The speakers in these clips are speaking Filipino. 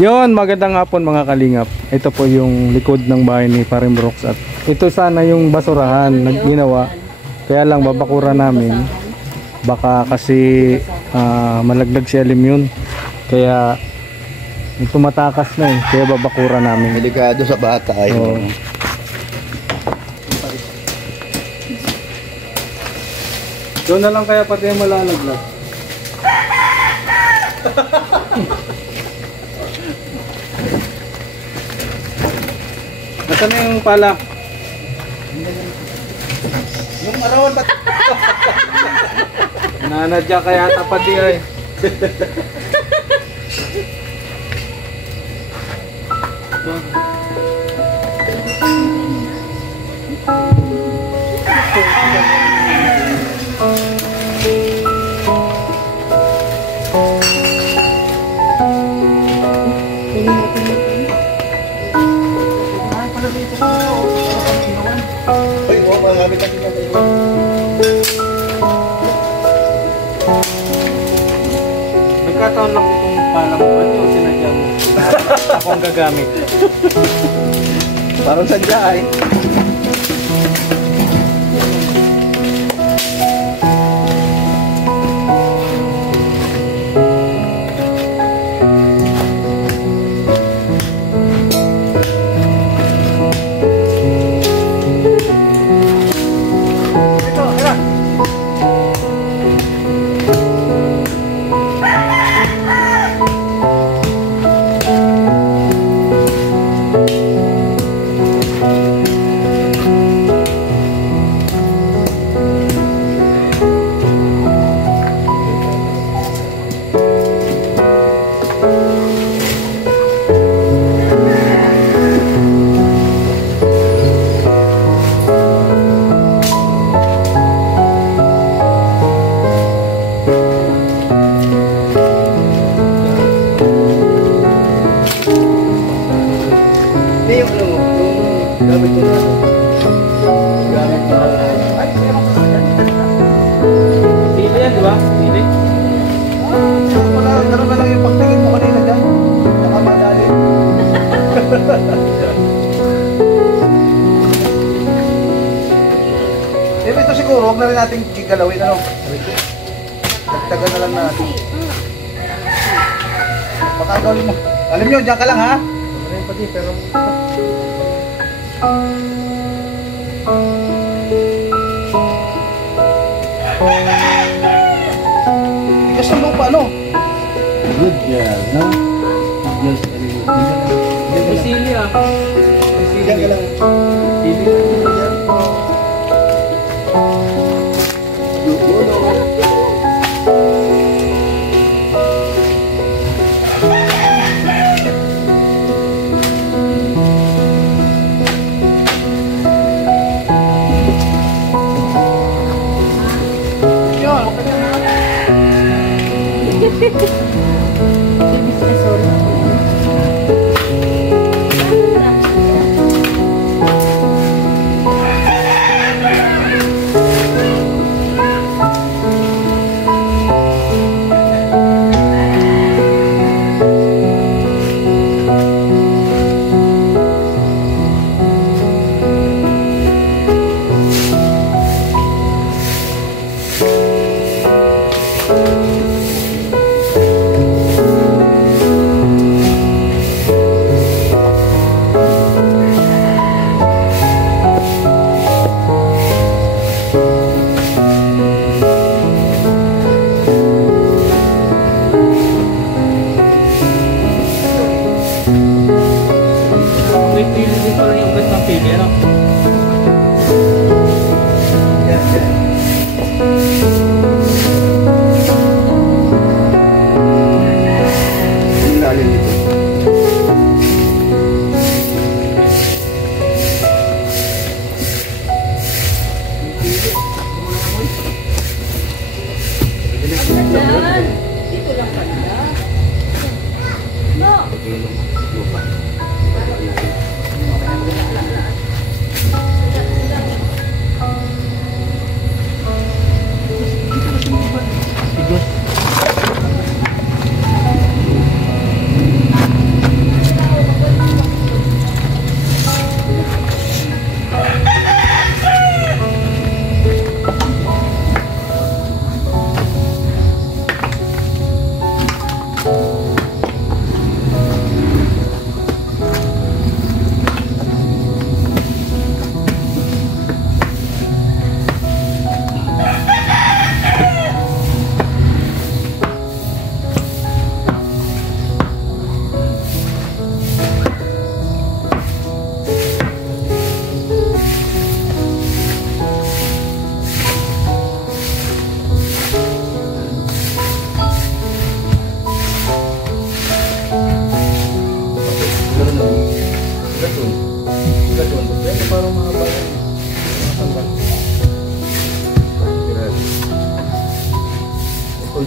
Yon, magandang hapon mga kalingap. Ito po yung likod ng bahay ni Paring Brooks at ito sana yung basurahan na ginawa. Kaya lang babakura namin. Baka kasi malaglag si Alim yun. Kaya tumatakas na eh. Kaya babakura namin. Delikado sa bata ay. So, doon na lang kaya pati yung malalaglag. Nasaan na yung pala? Yung arawan ba? Nanadya kaya tapad di ay. Nagkataon lang itong palang ba ito sinadya mo. Ako ang gagamit. Parang sadya ay. Gamit ko na. Gamit ko na. Ay, meron ko na dyan. Pili yan, di ba? Pili. Naroon na lang yung pagtingin mo kanina dyan. Nakamadali. Ito siguro, huwag na rin natin kikalawin. Ano? Dagdagan na lang natin. Baka gawin mo. Alam nyo, dyan ka lang ha. Meron pa di, pero... Tigas ng lupa, ano? Good job, no? Yes, very good. May sili ah. May sili. Dyan ka lang. Sili.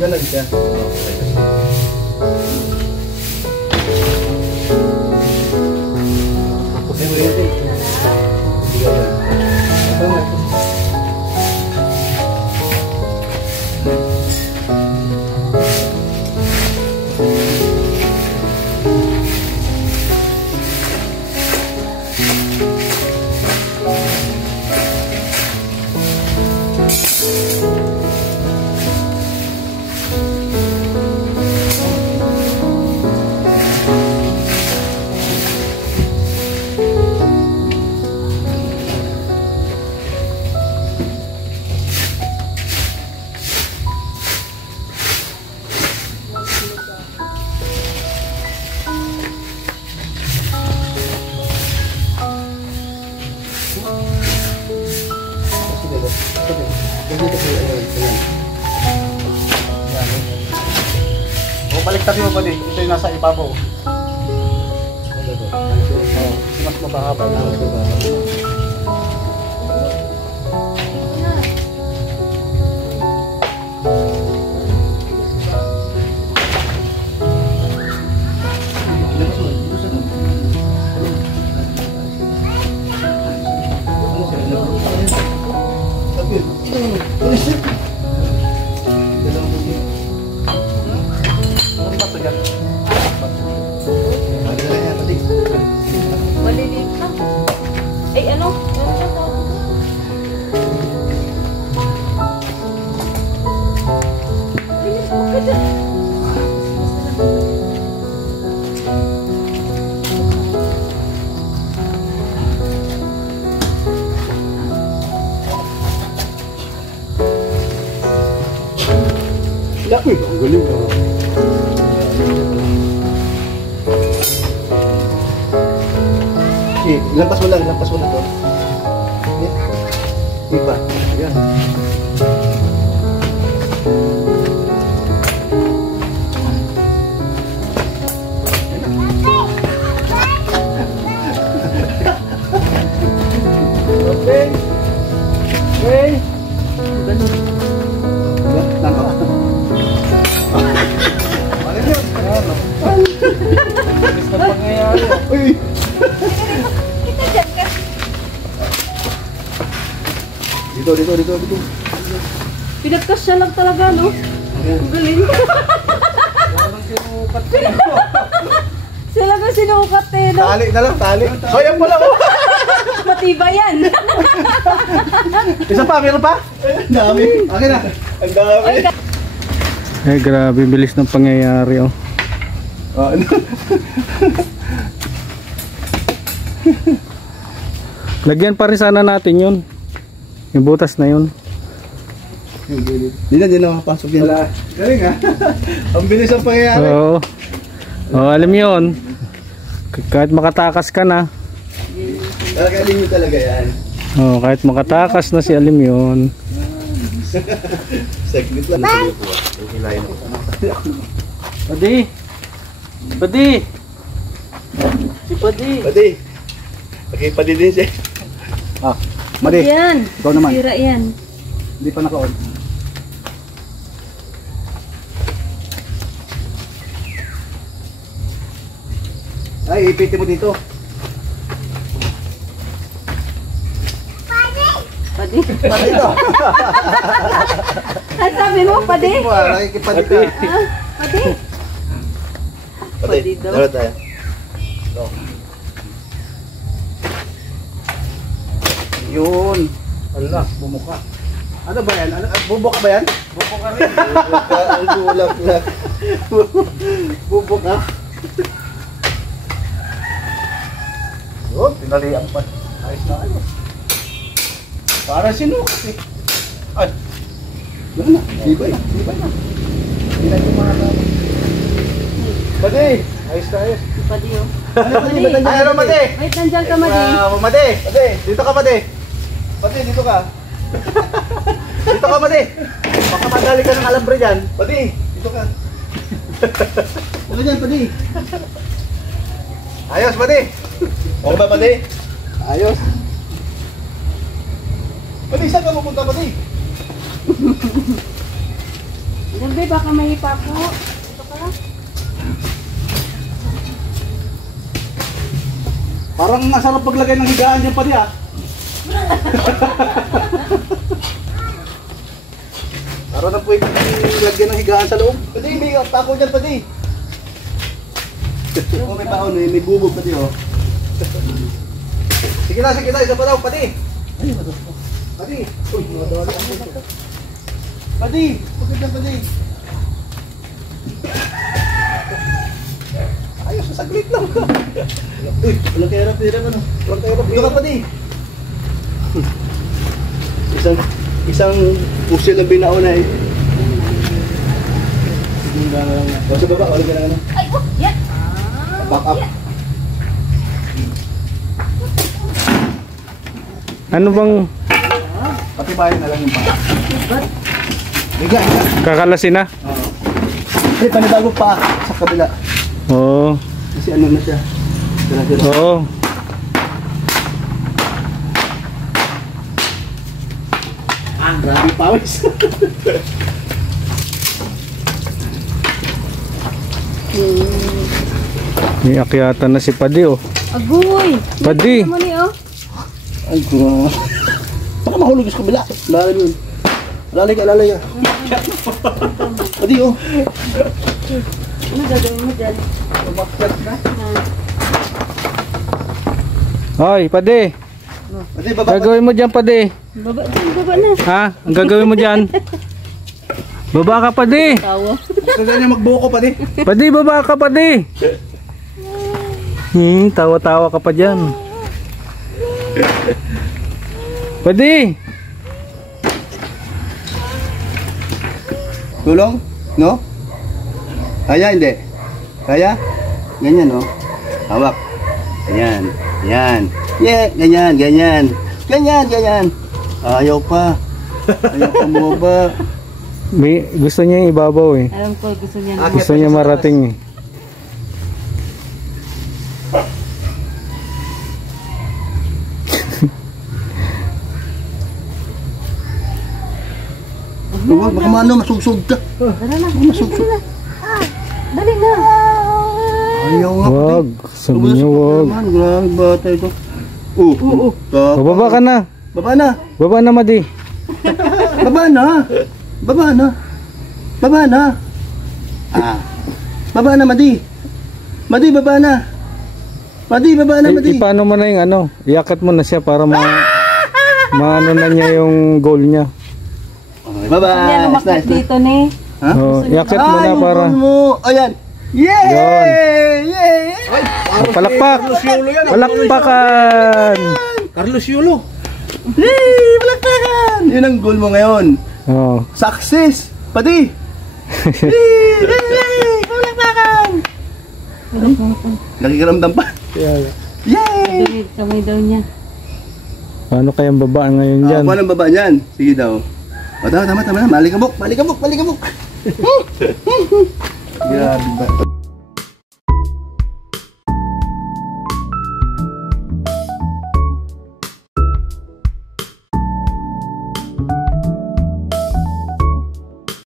Magalag siya. Okay mo yan. Baliktad mo pa din. Ito yung nasa ibabaw. Mas mabahaba na. Maliliit ka. Ay, ano? Laki ba? Ang galing ba? Lampas mo lang to. Iba. Ayan. Okay. Okay. Tangkap. Ano yun? Bilis na pangyayari. Uy! Kita dyan ka. Dito. Pinagkasya lang talaga, no? Ang galing. Sila ka sinukat eh, no? Tali na lang, tali. So, yan pala ko. Matibay yan. Isa pa, meron pa? Ang dami. Akin na. Ang dami. Eh, grabe, bilis ng pangyayari, oh. Ano? Lagyan pa rin sana natin yun. Yung butas na yun. Di na makapasok yan. Galing ha? Ang bilis ang pangyayari. Oo. Oh, alam mo yun. Kahit makatakas ka na. Galing mo talaga yan. Oh, kahit makatakas na si Alim yun. Saglit lang. Hilahin ako. Padi! Padi! Si Padi! Pati. Okay, pati din siya. Ah, Madi! Yan. Ikaw naman. Sira yan. Hindi pa naka-on. Ay, ipitin mo dito. Padi. Pati ito. Ang sabi mo, padi? Pati mo ah, nakikipati ka. Ah, padi. Pati daw. Dalo tayo. Yun. Ala, bumuka. Ano ba yan? Bubok ba yan? Bubok ka rin. Ang bulak-lak. Bubok ka. Yun, pinalian pa. Ayos na ayos. Para sinukat eh. Ay. Ano na? Ibay. Ibay na. Ilan yung mga tao. Pati! Ayos na ayos. Padi, oh. Madi? Ano Madi? Wait, nandyan ka, Madi. Madi! Madi! Dito ka Madi! Madi, dito ka. Dito ka Madi! Baka madali ka ng alambre dyan. Madi! Dito ka. Ano dyan, Pati? Ayos Madi! Okay ba, Pati? Ayos. Madi, saan ka pupunta Madi? Gabi, baka may pako. Ito ka. Parang masarap paglagay ng higaan dyan pa di ah. Parang na pwede lagyan ng higaan sa loob. Pati, may tako dyan pati. Oh, may taon eh, may bubog pati oh. Sige na, isa pa daw, pati. Ay, matos pa. Pati. Uy, madali ang puto. Pati, pagkat dyan pati. Ayos, saglit lang. Uy, walang kahirap ano. Walang kahirap. Ito ka pati. Isang pusil na binao na eh. O sa baba, ulit ka na ano. Ay, oh, yan. Back up. Ano bang Patibayan na lang yung paa. Higa. kakalasin na? Hindi, panibago pa sa kabila. Oo. Kasi ano na siya. Sira-sira. Oo. Grabe pawis. May akyatan na si Padi oh. Agoy. Padi. Ano ni, oh? Ay, grabe. Baka mahulog sa kabila. Lalim yun. Alalay ka. Pati oh. Ano gagawin mo dyan? Hoy, Padi. Pati baba. Gagawin mo dyan, Padi. Baba na. Ha? Ang gagawin mo dyan? Baba ka, Padi. Tawa. Gusto niya magbuko pati. Padi, baba ka, Padi. Tawa-tawa ka pa dyan. Padi. Tulong? No? Kaya hindi? Kaya? Ganyan no? Hawak. Ganyan. Ganyan. Yeah, ganyan. Ganyan. Ayaw pa. Ayaw pa mo ba? May, gusto niya yung ibabaw eh. Alam ko, gusto niya na. Gusto niya marating eh. Huwag, baka maano, masugsog ka. Tara na. Masugsog. Dali na. Ayaw nga pati. Wag. Sabi niya wag. Grabe bata ito. Oo. Baba ka na. Baba na. Baba na, Madi. Baba na. Ah. Baba na, Madi. Madi, baba na. Madi. Paano mo na yung ano? Iyakat mo na siya para maano na niya yung goal niya. Baba. Hindi na lumakit dito ni. Ha? Oh, iyakat mo na yung para. goal mo. Ayan. Yay! Palakpak! Palakpakan! Carlos Yulo. Yay! Palakpakan! Yun ang goal mo ngayon. Oh. Success! Pati! Yay! Palakpakan! Nakikiramdam pa? Yay! Dali, kamay daw niya. Paano kayang baba ngayon dyan? Paano ang baba niyan? Sige daw. O tama. Malikabok. Grabe ba?